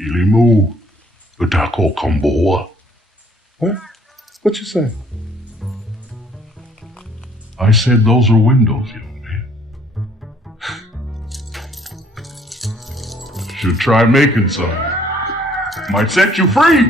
Ilimu, Utako Kamboa. What? What you say? I said those are windows, young man. Should try making some. Might set you free.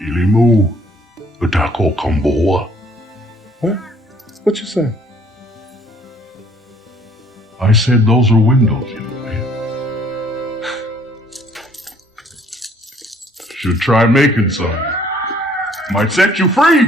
Ilimu, Utako Kamboa. What? What you say? I said those are windows, young man. Should try making some. Might set you free.